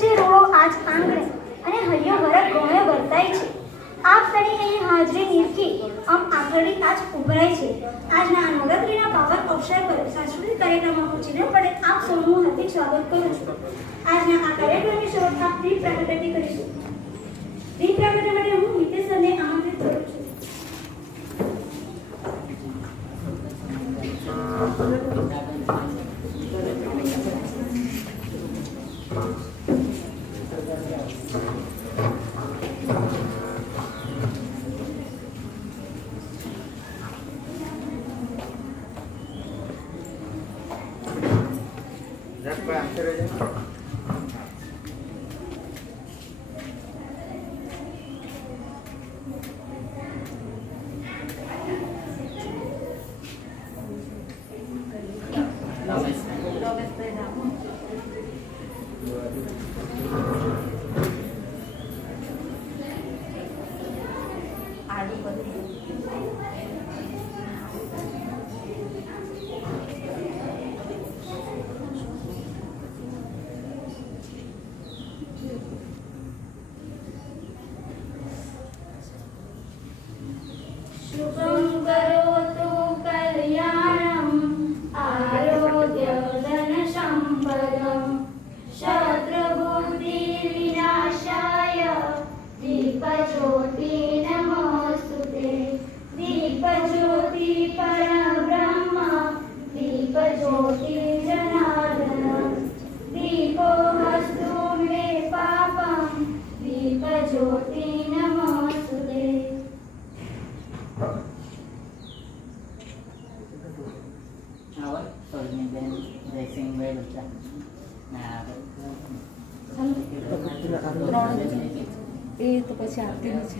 છે રોળો આજ આંગણે અને હૈયો વરખ ગોળે વર્તાય છે. આપ તણી અહીં હાજરી નીરખી આમ આંગળી આજ ઉભરાય છે. આજના આ નવરાત્રિના પાવન અવસર પર સાંસ્કૃતિક કાર્યક્રમમાં પહોંચીને પડે આપ સૌનું હાર્દિક સ્વાગત કરું છું. આજના આ કાર્યક્રમની શરૂઆત આપ દીપ પ્રાગટ્યથી કરીશું. દીપ પ્રાગટ્ય માટે હું મિતેશ સરને આમંત્રિત કરું છું. એ તો પછી આરતીનું છે.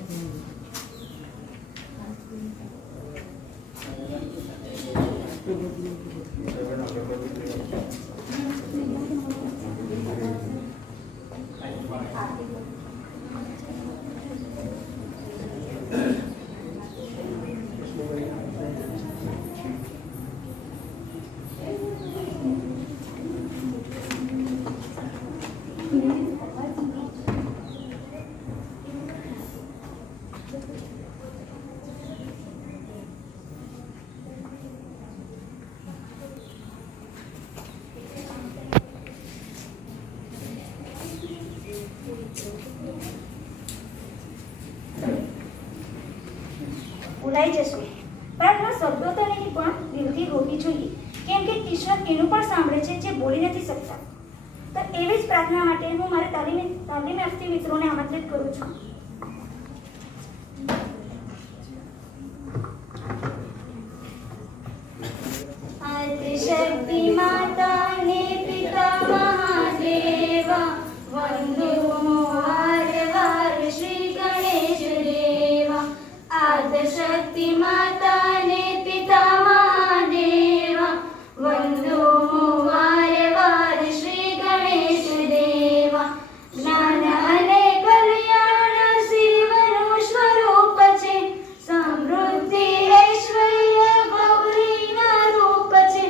ભૂલાઈ જશે પણ શબ્દો તો નહીં પણ દિલથી હોવી જોઈએ, કેમ કે ઈશ્વર એનું પણ સાંભળે છે જે બોલી નથી શકતા. તો એવી જ પ્રાર્થના માટે હું મારા તાલીમાર્થી મિત્રોને આમંત્રિત કરું છું. આદિશક્તિ માતા ને પિતા મહાદેવ વંદો વારે વારે શ્રી ગણેશ દેવા. આદિશક્તિ માતા ને પિતા મહાદેવ વંદો વારે વારે શ્રી ગણેશ દેવા. જ્ઞાન અને કલ્યાણ શિવનું સ્વરૂપ છે, સમૃદ્ધિ ઐશ્વર્ય ગૌરીના રૂપ છે.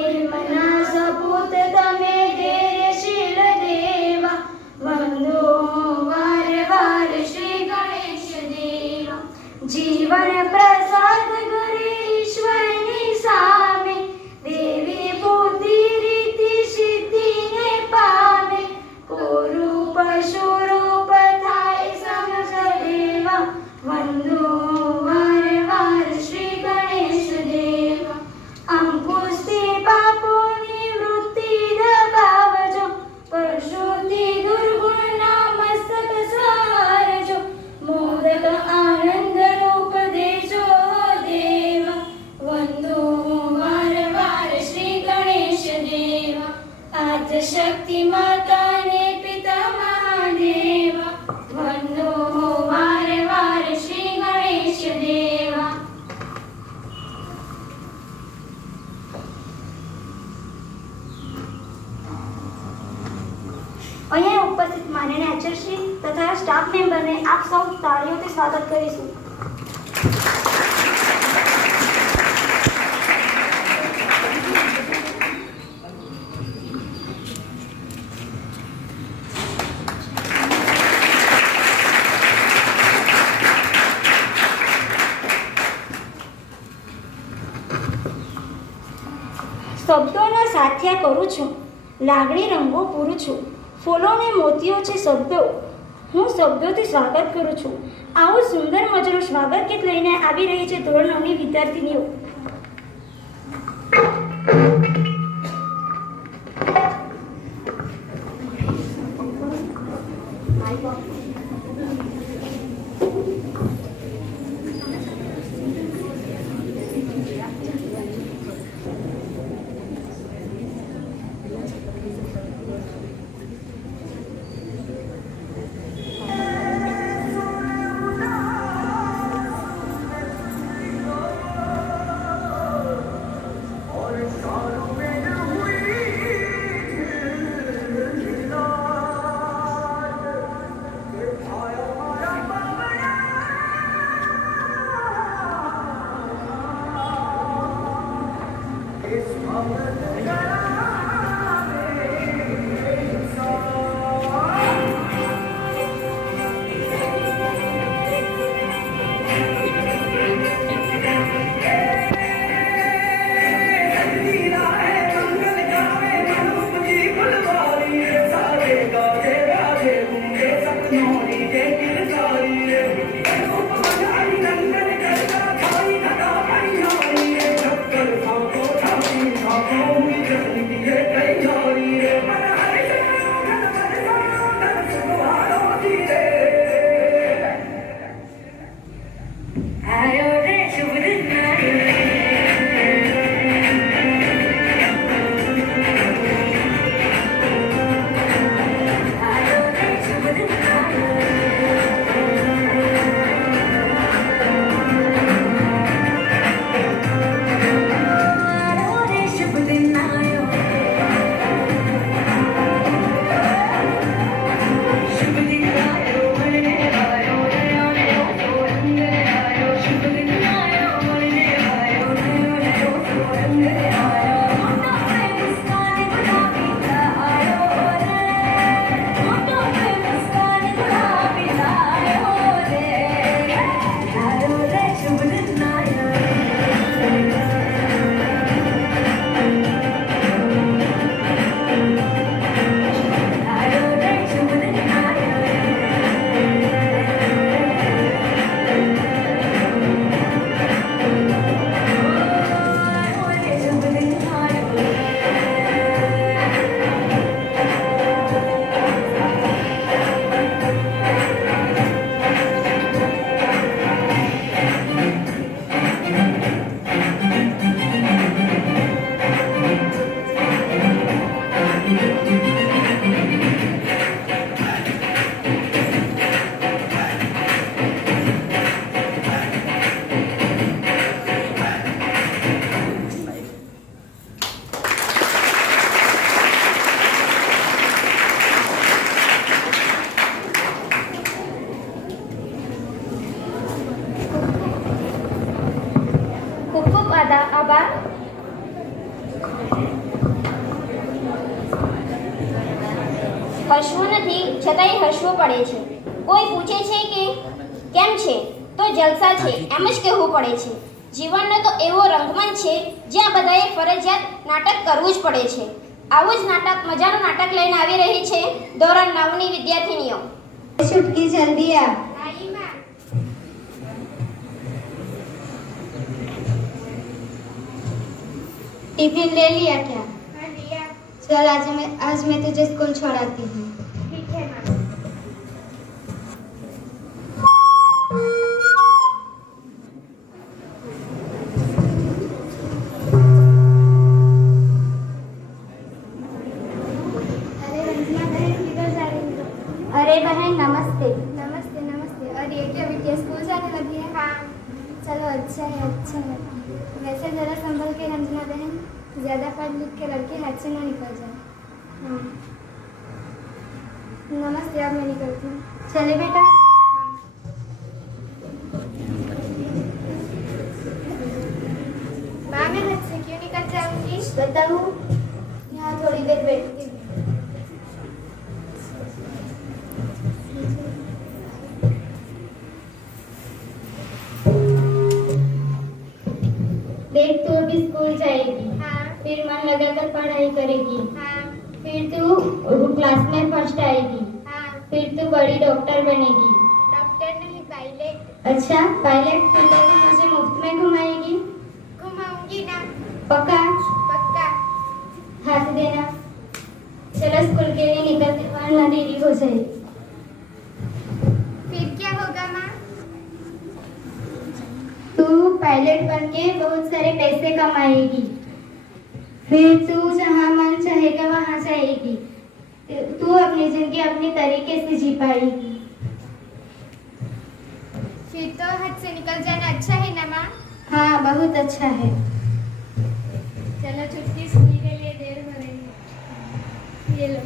એમના સપૂત તમે ધૈર્યશીલ દેવા વંદો વારે વારે શ્રી ગણેશ દેવા. જીવન પ્રસાદ કરે ઈશ્વરની સામે, દેવી બુદ્ધિ રીતિ સિદ્ધિને પામે. કોરૂપ સ્વરૂપ થાય સમજ દેવા વંદો વારે વારે શ્રી ગણેશ દેવા. અંકુશથી પાપોની વૃત્તિ દબાવજો, પરશુથી દુર્ગુણના મસ્તક સંહારજો. મોદક આનંદ રૂપ દેજો દેવા વંદો વારે વારે શ્રી ગણેશ દેવા. આદિશક્તિ માતાને પિતા મહાદેવા વંદો વારે વારે શ્રી ગણેશ દેવા. અહીંયા ઉપસ્થિત માનનીય આચાર્યશ્રી તથા સ્ટાફ મેમ્બરને આપ સૌ તાળીઓથી સ્વાગત કરીશું. સાથિયા કરું છું, લાગણી રંગો પૂરું છું, ફૂલોને મોતીઓ છે શબ્દો, હું શબ્દોથી સ્વાગત કરું છું. આવું સુંદર મજાનું સ્વાગત ગીત લઈને આવી રહી છે ધોરણ 9ની વિદ્યાર્થીનીઓ. આભાર. હસવું નથી છતાંય હસવું પડે છે. કોઈ પૂછે છે કે કેમ છે તો જલસા છે એમ જ કહેવું પડે છે. જીવનનો તો એવો રંગમંચ છે જ્યાં બધાએ ફરજિયાત નાટક કરવું જ પડે છે. આવું જ નાટક મજાનું નાટક લઈને આવી રહી છે ધોરણ 9ની વિદ્યાર્થીનીઓ. छुटकी जल्दी आ. टिफिन ले लिया क्या? हाँ लिया. चल आज मैं तुझे स्कूल छोड़ाती हूँ. ठीक है मैम. अरे बहन नमस्ते. नमस्ते नमस्ते. और ये क्या बिटिया स्कूल जाने लगी है? हाँ. चलो अच्छा है अच्छा है. वैसे ज़रा संभल के रंजना बहन, ज़्यादा पढ़ लिख के लड़के हाथ से ना निकल जाए. हाँ. नमस्ते. अब मैं निकलती हूँ. चले बेटा. माँ मैं हाथ से क्यों निकल जाऊँगी? बताऊँ? यहाँ थोड़ी देर बैठती हूँ. देख तू अभी स्कूल जाएगी. हाँ. फिर फिर मन लगाकर पढ़ाई करेगी। हाँ फिर तू क्लास में फर्स्ट आएगी। हाँ। फिर तू बड़ी डॉक्टर बनेगी। डॉक्टर नहीं, पायलट। अच्छा पायलट, फिर तो तू मुझे मुफ्त में घुमाएगी। घुमाऊंगी ना। पक्का? पक्का। हाथ देना। चलो स्कूल के लिए निकलते वरना देरी हो जाएगी। फिर क्या होगा माँ? तू पायलट बनके बहुत सारे पैसे कमाएगी। फिर तू जहाँ मन चाहेगा वहाँ जाएगी। तू अपनी जिंदगी अपने तरीके से जी पाएगी। फिर तो हाथ से निकल जाना अच्छा है ना माँ? हाँ बहुत अच्छा है। चलो छुट्टी, स्कूल के लिए देर हो रही है। ये लो।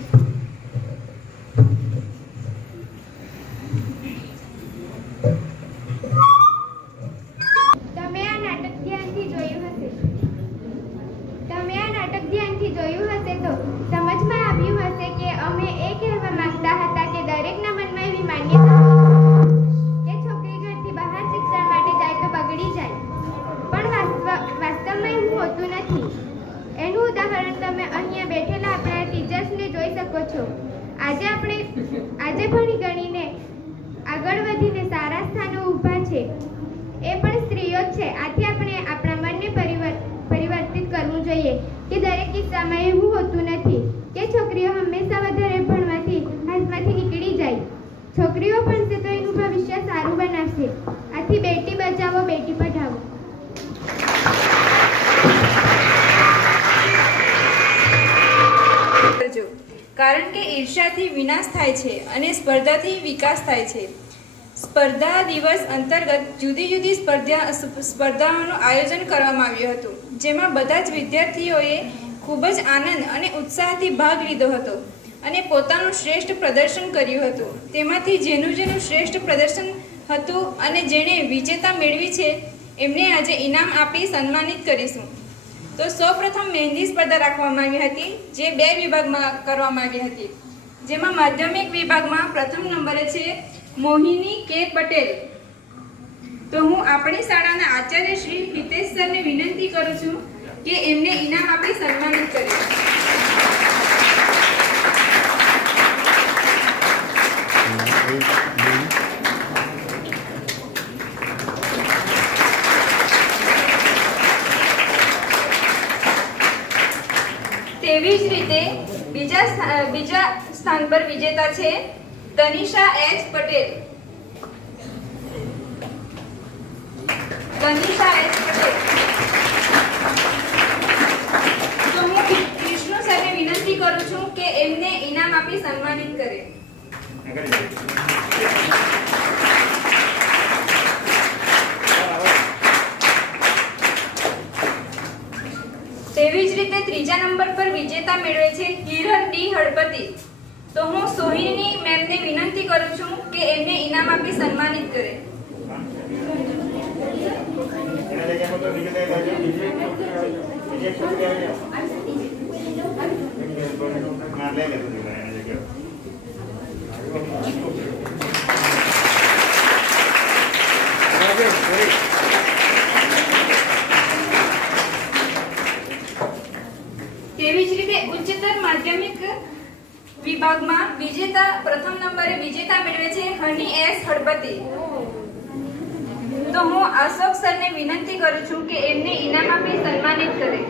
તમે આ નાટક ધ્યાનથી જોયું હશે. તમે આ નાટક ધ્યાનથી જોયું હશે તો સમજમાં આવ્યું હશે કે અમે એ કહેવા માંગતા હતા કે દરેકના મનમાં એવી માન્યતા હોય કે છોકરી ઘરથી બહાર શિક્ષણ માટે જાય તો બગડી જાય, પણ વાસ્તવમાં એવું હોતું નથી. એનું ઉદાહરણ તમે અહીંયા બેઠેલા આપણા ટીચર્સને જોઈ શકો છો. આજે ભણી ગણીને આગળ વધીને સારા સ્થાનો ઊભા છે એ પણ સ્ત્રીઓ જ છે. આથી આપણે આપણા મનને પરિવર્તિત કરવું જોઈએ કે દરેક કિસ્સામાં એવું હોતું નથી કે છોકરીઓ હંમેશા વધારે ભણવાથી હાથમાંથી નીકળી જાય. છોકરીઓ ભણશે તો એનું ભવિષ્ય સારું બનાવશે. આથી બેટી બચાવો બેટી પઢાવો. કારણ કે ઈર્ષ્યાથી વિનાશ થાય છે અને સ્પર્ધાથી વિકાસ થાય છે. સ્પર્ધા દિવસ અંતર્ગત જુદી જુદી સ્પર્ધાઓનું આયોજન કરવામાં આવ્યું હતું, જેમાં બધા જ વિદ્યાર્થીઓએ ખૂબ જ આનંદ અને ઉત્સાહથી ભાગ લીધો હતો અને પોતાનું શ્રેષ્ઠ પ્રદર્શન કર્યું હતું. તેમાંથી જેનું શ્રેષ્ઠ પ્રદર્શન હતું અને જેણે વિજેતા મેળવી છે એમને આજે ઇનામ આપી સન્માનિત કરીશું. તો સૌપ્રથમ મહેંદી સ્પર્ધા રાખવામાં આવી હતી, જે 2 વિભાગમાં કરવામાં આવી હતી, જેમાં માધ્યમિક વિભાગમાં પ્રથમ નંબરે છે મોહિની કે પટેલ. તો હું આપણી શાળાના આચાર્ય શ્રી હિતેશ સરને વિનંતી કરું છું કે એમને ઇનામ આપી સન્માનિત કરે. તેવી જ રીતે બીજા સ્થાન પર વિજેતા છે તનિષા એચ પટેલ. તનિષા એચ પટેલ. તો હું કૃષ્ણ સરને વિનંતી કરું છું કે એમને ઇનામ આપી સન્માનિત કરે. તેવી જ રીતે ત્રીજા નંબર પર વિજેતા મેળવે છે કિરણ ડી હળપતિ. તો હું સોહિની મેમને વિનંતી કરું છું કે એમને ઇનામ આપી સન્માનિત કરે. તેવી જ રીતે ઉચ્ચતર માધ્યમિક વિભાગમાં પ્રથમ નંબરે વિજેતા મેળવે છે હની એસ હળપતિ. તો હું અશોક સરને વિનંતી કરું છું કે એમને ઇનામ આપી સન્માનિત કરે.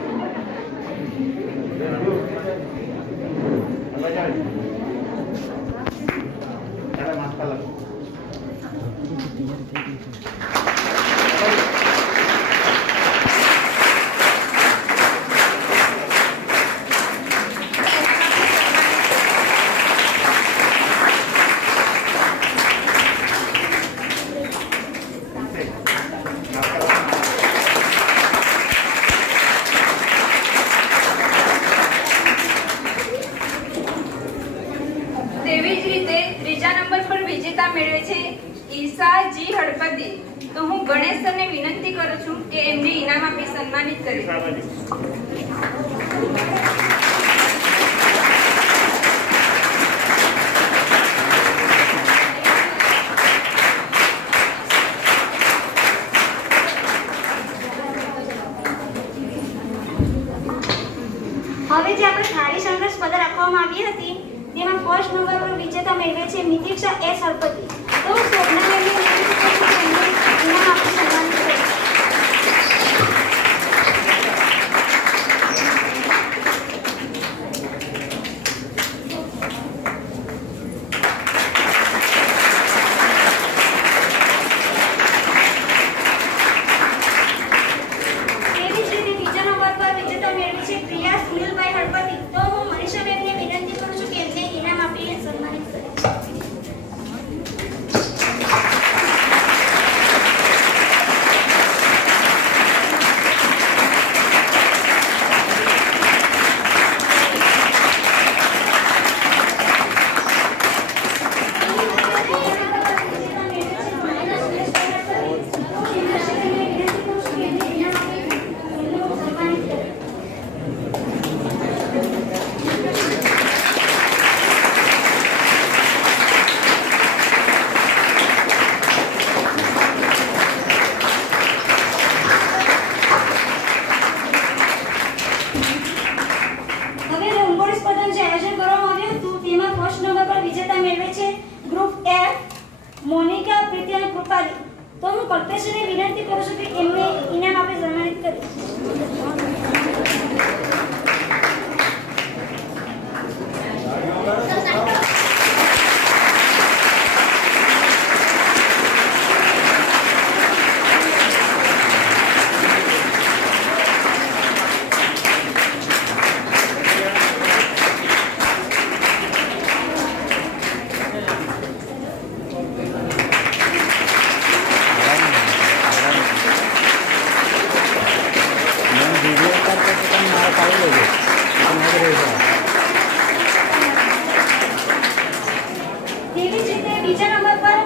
તેવી જ રીતે ત્રીજા નંબર પર વિજેતા મેળવે છે ઈશા જી હળપતિ. તો હું ગણેશ સરને વિનંતી કરું છું કે એમને ઇનામ આપી સન્માનિત કરે. છે મિતિક્ષા એસ હળપતિ. તો હું શોભનાબેનને વિનંતી કરું છું કે એમને ઇનામ આપી સન્માનિત કરે. તેવી જ રીતે બીજા નંબર પર વિજેતા મેળવી છે પ્રિયા સુનિલભાઈ હળપતિ. તો હું મનીષાબેનને વિનંતી કરું છું કે એમને ઇનામ આપીને સન્માનિત કરે. હવે રંગોળી સ્પર્ધાનું જે આયોજન કરવામાં આવ્યું હતું તેમાં ફર્સ્ટ નંબર પર વિજેતા મેળવે છે ગ્રુપ એફ મોનિકા પ્રીતિ અને કૃપાલી. તો હું કલ્પેશને વિનંતી કરું છું કે એમને ઇનામ આપી સન્માનિત કરે. તેવી જ રીતે બીજા નંબર પર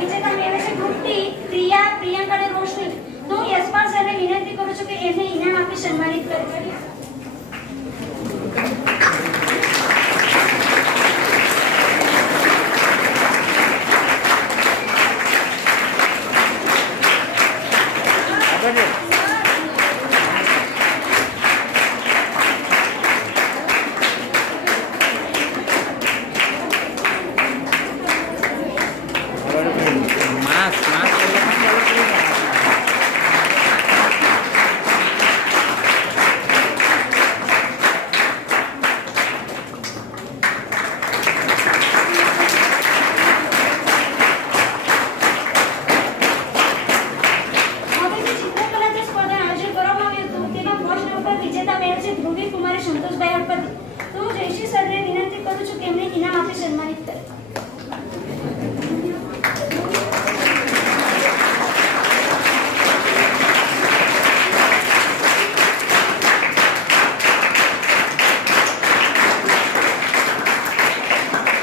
વિજેતા મેળવે છે ગ્રુપ ટી પ્રિયા પ્રિયંકા અને રોશની. તો હું યશપાલ સરને વિનંતી કરું છું કે એમને ઇનામ આપી સન્માનિત કરે. હવે જે ચિત્રકલા જે સ્પર્ધાનું આયોજન કરવામાં આવ્યું હતું તેમાં ફર્સ્ટ નંબર પર વિજેતા મેળવે છે ધ્રુવી કુમારી સંતોષભાઈ હળપતિ. તો હું જયશ્રી સરને વિનંતી કરું છું કે એમને ઇનામ આપી સન્માનિત કરે.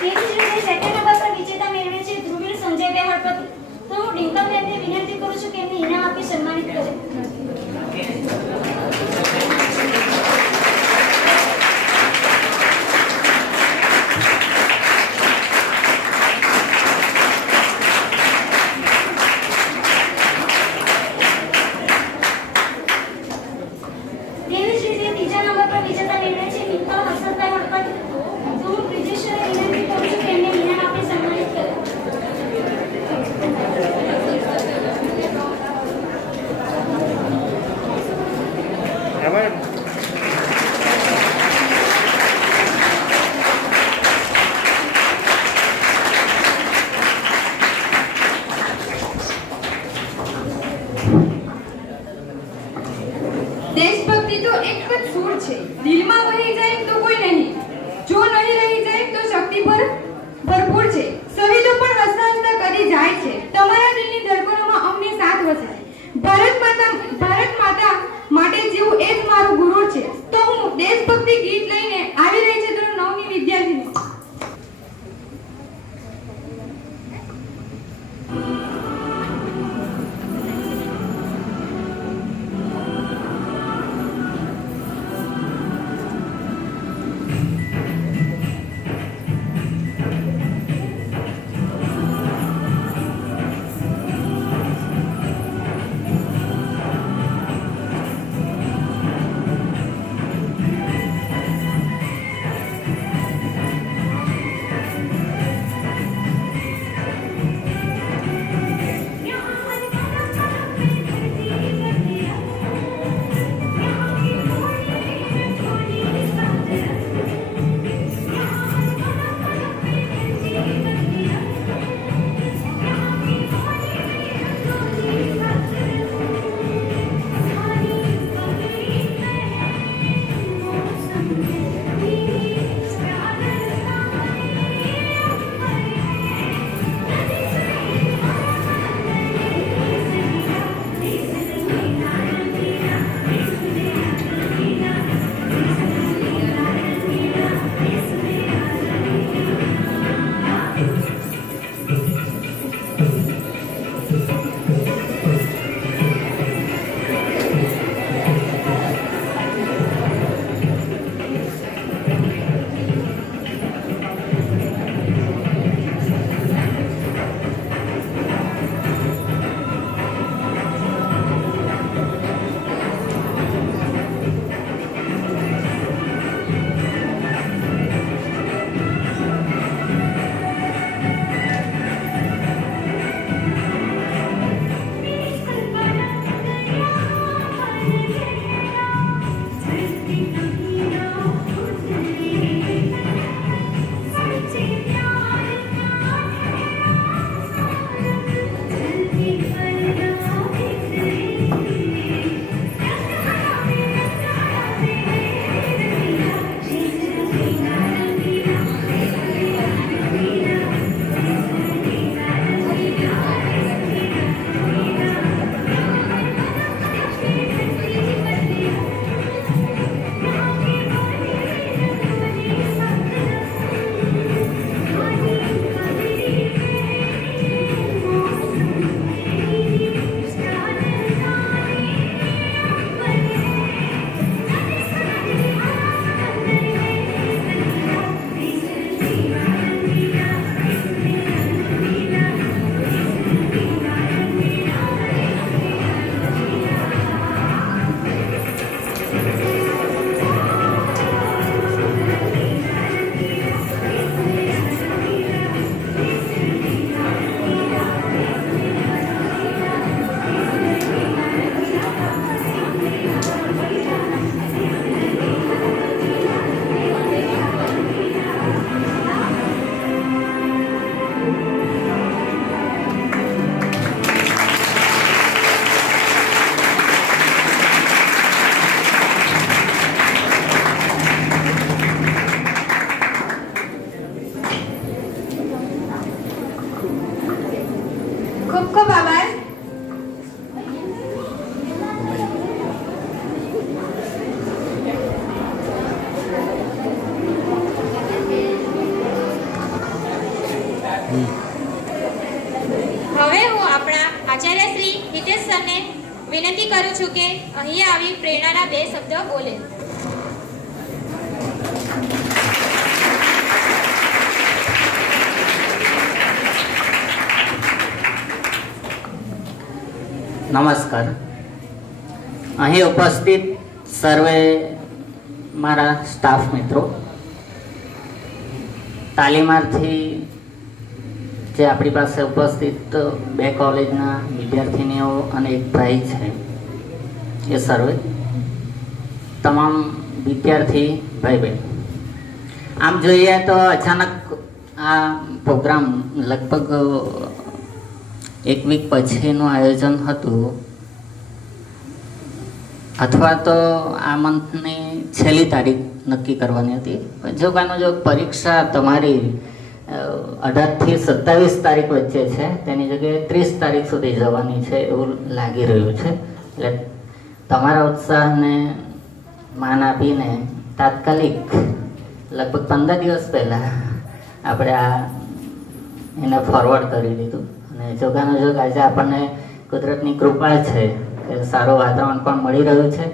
તેવી જ રીતે સેકન્ડ નંબર પર વિજેતા મેળવે છે ધ્રુવીલ સંજયભાઈ હળપતિ. તો હું ડિંકલબેનને વિનંતી કરું છું કે એમને ઇનામ આપી સન્માનિત કરે. તેવી જ રીતે ત્રીજા નંબર પર વિજેતા મેળવે છે મિત્તલ હસનભાઈ હળપતિ. તો હું બ્રિજેશને વિનંતી કરું છું કે એમને ઇનામ આપી સન્માનિત કરે. દેશભક્તિ તો એક જ સૂર છે. દિલમાં વહી જાય તો કોઈ નહીં, જો નહીં રહી જાય તો શક્તિ પર ભરપૂર છે. શહીદો પણ હસતા હસતા કદી જાય છે. તમારા દિલની ધડકનોમાં અમને સાથ વસે. ભારત માતા માટે જીવું એ જ મારું ગુરુ છે. તો હું દેશભક્તિ ગીત લઈને આવી રહી છે ધોરણ 9 ની વિદ્યાર્થીની. ખૂબ ખૂબ આભાર. હવે હું આપણા આચાર્ય શ્રી હિતેશ સરને વિનંતી કરું છું કે અહીં આવી પ્રેરણાના 2 શબ્દો બોલે. નમસ્કાર. અહીં ઉપસ્થિત સર્વે મારા સ્ટાફ મિત્રો, તાલીમાર્થી જે આપણી પાસે ઉપસ્થિત 2 કોલેજના વિદ્યાર્થીનીઓ અને એક ભાઈ છે, એ સર્વે તમામ વિદ્યાર્થી ભાઈ બહેન, આમ જોઈએ તો અચાનક આ પ્રોગ્રામ લગભગ 1 વીક પછીનું આયોજન હતું, અથવા તો આ મંથની છેલ્લી તારીખ નક્કી કરવાની હતી. જો પરીક્ષા તમારી 18 થી 27 તારીખ વચ્ચે છે, તેની જગ્યાએ 30 તારીખ સુધી જવાની છે એવું લાગી રહ્યું છે. એટલે તમારા ઉત્સાહને માન આપીને તાત્કાલિક લગભગ 15 દિવસ પહેલાં આપણે એને ફોરવર્ડ કરી દીધું. અને જોગ આજે આપણને કુદરતની કૃપા છે કે સારું વાતાવરણ પણ મળી રહ્યું છે,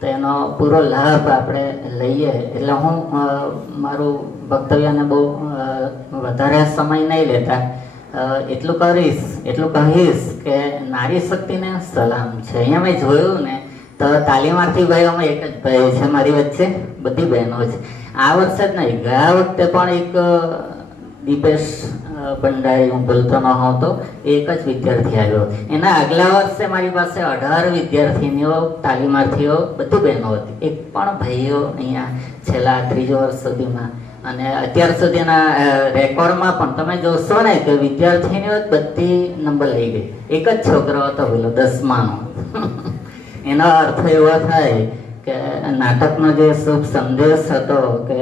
તો એનો પૂરો લાભ આપણે લઈએ. એટલે હું મારું વક્તવ્યને બહુ વધારે સમય નહીં લેતા એટલું કહીશ કે નારી શક્તિને સલામ છે. અહીંયા મેં જોયું ને તો તાલીમાર્થી ભાઈઓમાં એક જ ભાઈ છે મારી વચ્ચે, બધી બહેનો છે. આ વર્ષે જ નહીં, ગયા વખતે પણ એક દીપેશ ભંડારી, હું ભૂલતો ન હોઉં તો, એક જ વિદ્યાર્થી આવ્યો. એના આગલા વર્ષે મારી પાસે 18 વિદ્યાર્થીનીઓ, તાલીમાર્થીઓ, બધી બહેનો હતી. એક પણ ભાઈઓ અહીંયા છેલ્લા 3 વર્ષ સુધીમાં, અને અત્યાર સુધીના રેકોર્ડમાં પણ તમે જોશો ને કે વિદ્યાર્થીનીઓ બધી નંબર લઈ ગઈ. એક જ છોકરો હતો પેલો 10માનો. એનો અર્થ એવો થાય કે નાટકનો જે શુભ સંદેશ હતો કે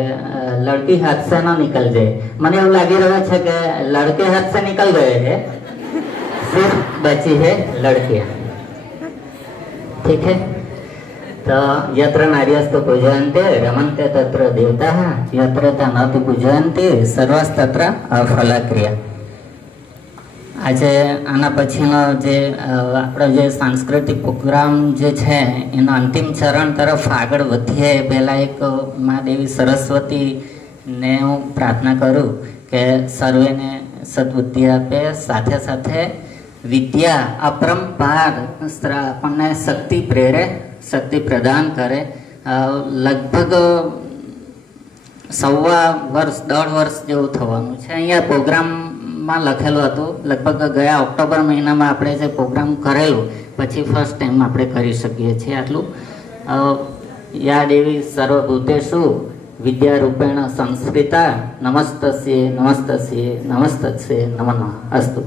લડકી હાથ સે ના નિકલ જાય, મને એવું લાગી રહ્યું છે કે લડકે હાથ સે નિકલ ગયે હે, સિર્ફ બચી હે લડકી. ઠીક હે, તો યત્ર નાર્યસ્તુ પૂજયંતે રમંતે તત્ર દેવતા યત્ર તનતુ પૂજયંતે સર્વસ્તત્ર અફલક્રિયા. આજે આના પછીનો જે આપણો જે સાંસ્કૃતિક પ્રોગ્રામ જે છે એનો અંતિમ ચરણ તરફ આગળ વધીએ પહેલાં એક મા દેવી સરસ્વતીને હું પ્રાર્થના કરું કે સર્વેને સદબુદ્ધિ આપે, સાથે સાથે વિદ્યા અપરંપાર આપણને શક્તિ પ્રેરે, શક્તિ પ્રદાન કરે. લગભગ 1.25 વર્ષ 1.5 વર્ષ જેવું થવાનું છે. અહીંયા પ્રોગ્રામમાં લખેલું હતું, લગભગ ગયા ઓક્ટોબર મહિનામાં આપણે જે પ્રોગ્રામ કરેલું પછી ફર્સ્ટ ટાઈમ આપણે કરી શકીએ છીએ આટલું. યા દેવી સર્વભૂતેષુ વિદ્યારૂપેણ સંસ્કૃતા નમસ્તસ્યે નમસ્તસ્યે નમસ્તસ્યે નમઃ અસ્તુ.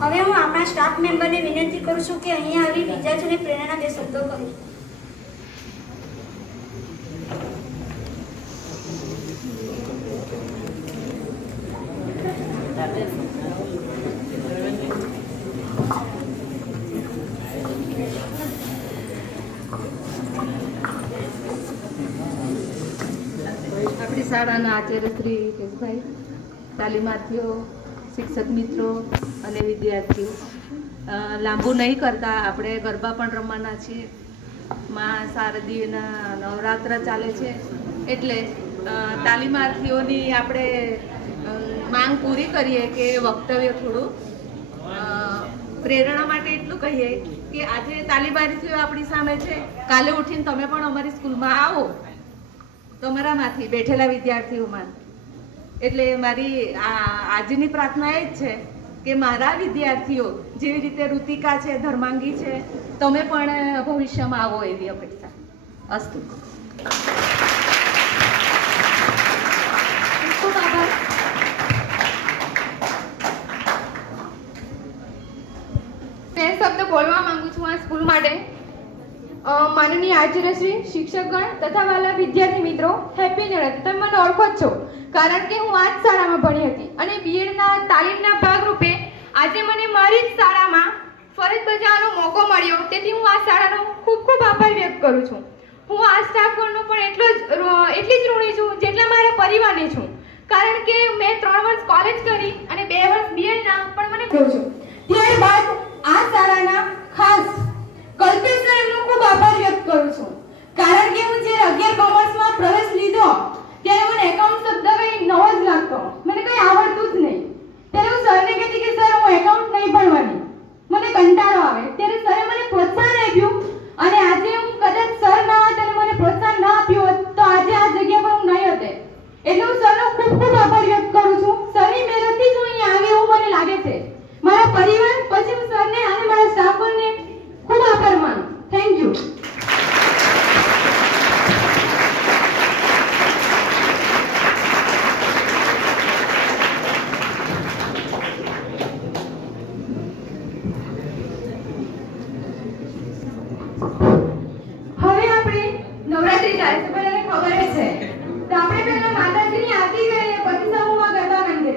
હવે હું આપણા સ્ટાફ મેમ્બરને વિનંતી કરું છું કે અહીંયા આવી વિદ્યાર્થીઓને પ્રેરણાના 2 શબ્દો કહે. આપણી શાળાના આચાર્ય શ્રી હિતેશભાઈ, તાલીમાર્થીઓ, શિક્ષક મિત્રો અને વિદ્યાર્થીઓ, લાંબુ નહીં કરતા આપણે ગરબા પણ રમવાના છીએ. માં શારદીયના નવરાત્ર ચાલે છે એટલે તાલીમાર્થીઓની આપણે માંગ પૂરી કરીએ કે વક્તવ્ય થોડું પ્રેરણા માટે એટલું કહીએ કે આજે તાલીમાર્થીઓ આપણી સામે છે, કાલે ઉઠીને તમે પણ અમારી સ્કૂલમાં આવો, તમારામાંથી બેઠેલા વિદ્યાર્થીઓમાં. એટલે મારી આજની પ્રાર્થના એ જ છે કે મારા વિદ્યાર્થીઓ જેવી રીતે ઋતિકા છે, ધર્માંગી છે, તમે પણ ભવિષ્યમાં આવો એવી અપેક્ષા. અસ્તુ. ખૂબ આભાર. બે શબ્દ બોલવા માંગુ છું આ સ્કૂલ માટે. માનનીય આચાર્યશ્રી, શિક્ષકગણ તથા વાલા વિદ્યાર્થી મિત્રો, હેપી ન્યૂ યર. તમે મને ઓળખો જ છો કારણ કે હું આ જ શાળામાં ભણી હતી અને બીએડના તાલીમના ભાગરૂપે આજે મને મારી જ શાળામાં ફરજ બજાવવાનો મોકો મળ્યો. તેથી હું આ શાળાનો ખૂબ ખૂબ આભાર વ્યક્ત કરું છું. હું આ સ્ટાફગણનો પણ એટલી જ ઋણી છું જેટલા મારા પરિવારની છું, કારણ કે મેં 3 વર્ષ કોલેજ કરી અને 2 વર્ષ બીએડના પણ મને કહું છું. ત્યારબાદ આ શાળાના ખાસ કલ્પેશ સર એમનો ખૂબ આભાર વ્યક્ત કરું છું, કારણ કે હું જ્યારે 11 કોમર્સમાં પ્રવેશ લીધો ત્યારે મને એકાઉન્ટ શબ્દ કંઈ નવો જ લાગતો, મને કંઈ આવડતું જ નહીં. ત્યારે હું સરને કહેતી કે સર હું એકાઉન્ટ નહીં ભણવાની, મને કંટાળો આવે. ત્યારે સરે મને પ્રોત્સાહન આપ્યું અને આજે હું કદાચ સર ના હોત અને મને પ્રોત્સાહન ના આપ્યું હોત તો આજે આ જગ્યા પર હું નહીં હોતે. એટલે હું સરનો ખૂબ ખૂબ આભાર વ્યક્ત કરું છું. સરની મહેનતથી જ હું અહીંયા આવી એવું મને લાગે છે. મારા પરિવાર પછી હું સરને અને મારા સ્ટાફને ખૂબ આભાર માનું. Thank you. હવે આપણે નવરાત્રી ચાલે છે, બધાને ખબર જ છે. તો આપણે પહેલા માતાજીની આરતી કરીએ, પછી સમૂહમાં ગરબા રમીએ.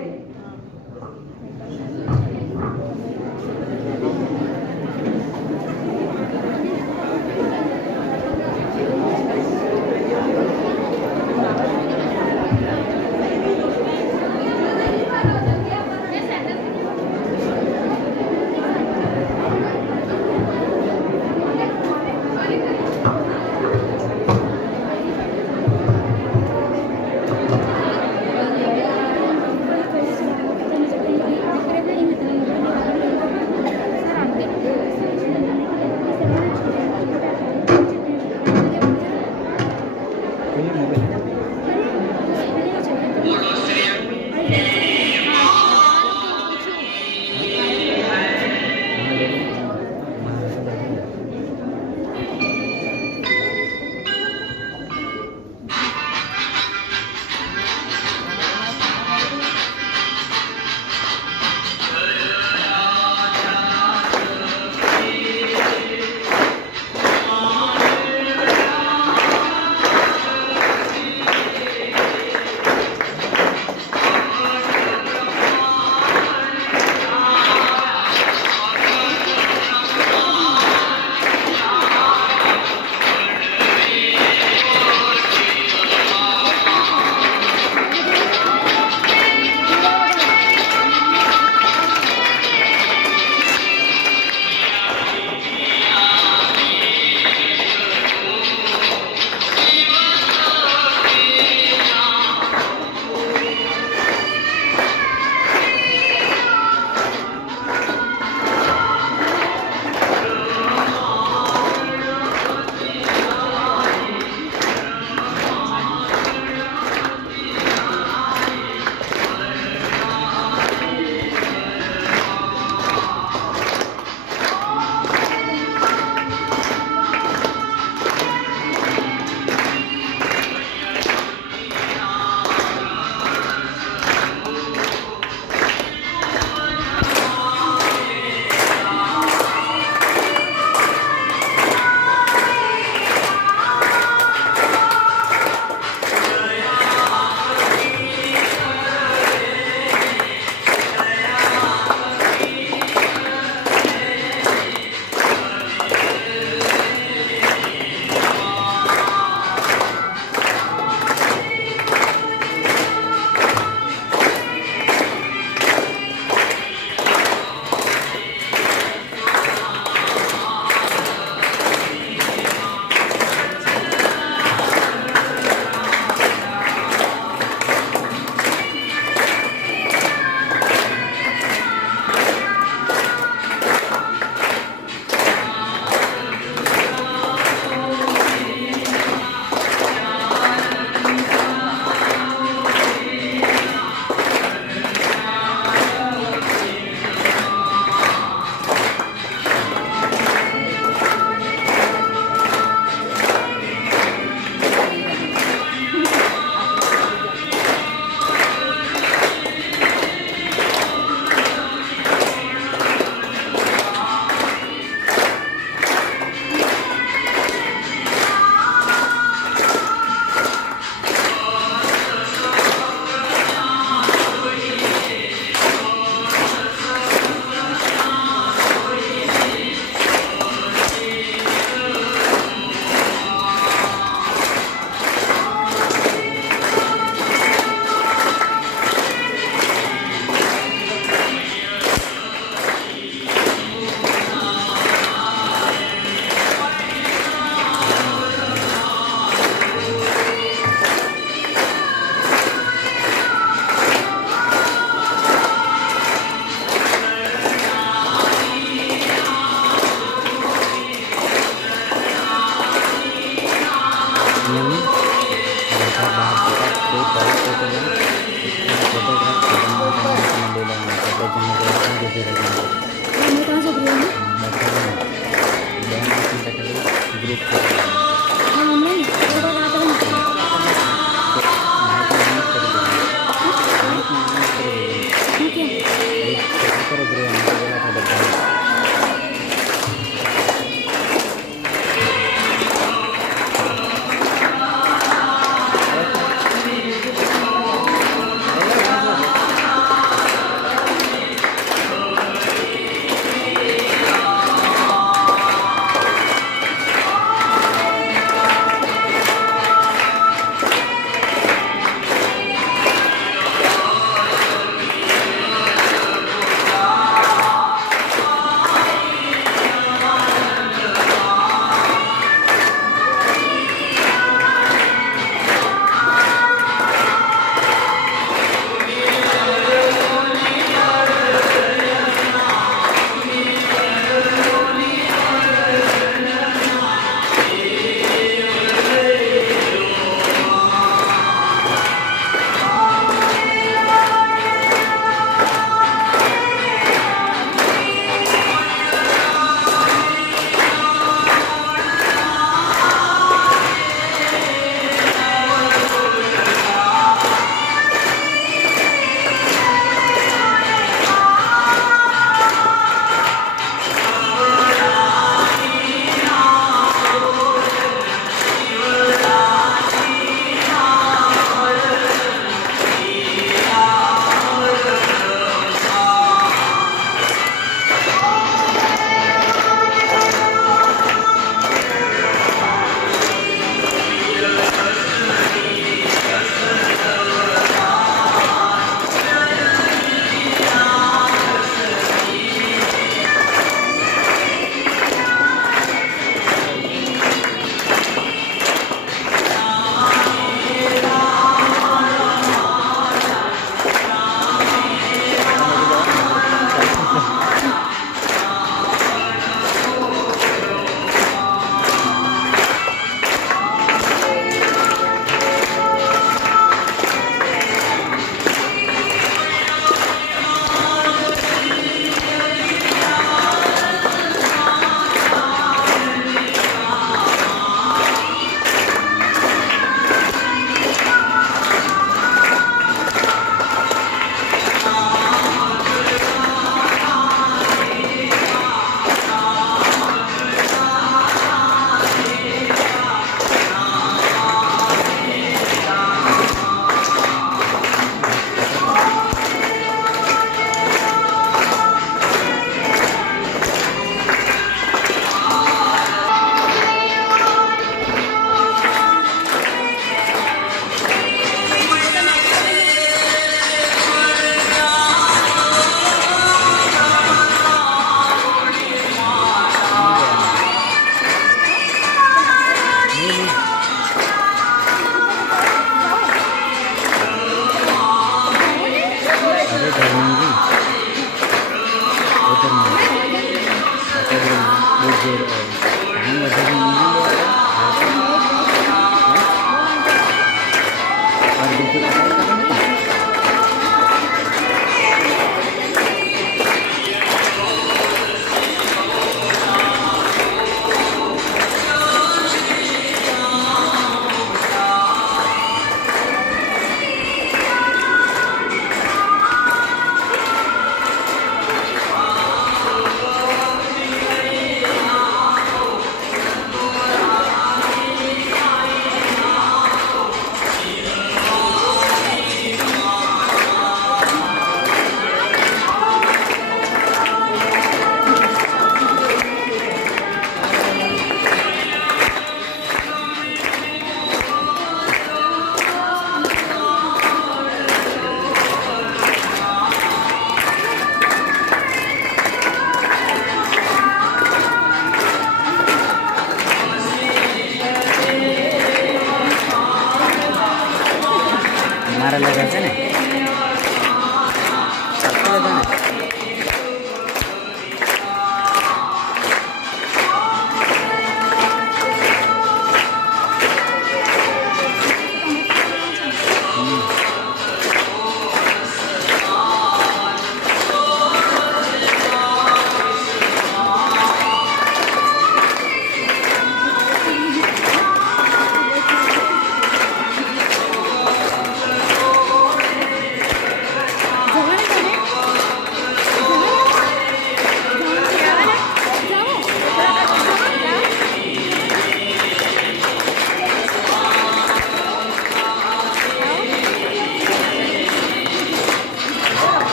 મારા લગન છે